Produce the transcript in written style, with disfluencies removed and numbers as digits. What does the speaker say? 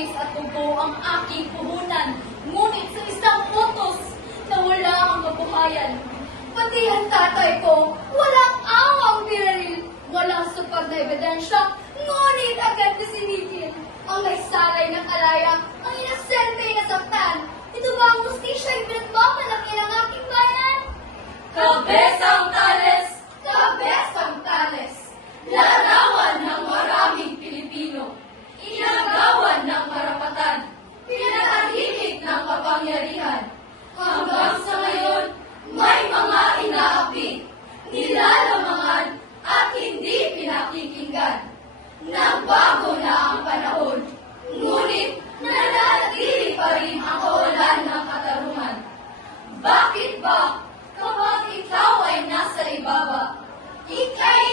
pawis at ubo ang aking puhunan, ngunit sa isang utos na wala ang kabuhayan. Pati ang tatay ko, walang awang binaril, walang sapat na ebidensya, ngunit agad na sinigil. Ang may salay ng alaya, ang inosente na saktan. Ito ba ang justisya ay pinagmamalaki ng aking bayan? Kabesang Tales! Kabesang Tales! Larawan ng maraming Pilipino, inagawan ng karapatan, pinatahimik ng kapangyarihan. Hanggang sa ngayon, may mga inaapi, nilalamangan at hindi pinakikinggan. Nagbago na ang panahon, ngunit nananatili pa rin ang kawalan ng katarungan. Bakit ba kapag ikaw ay nasa ibaba, ika'y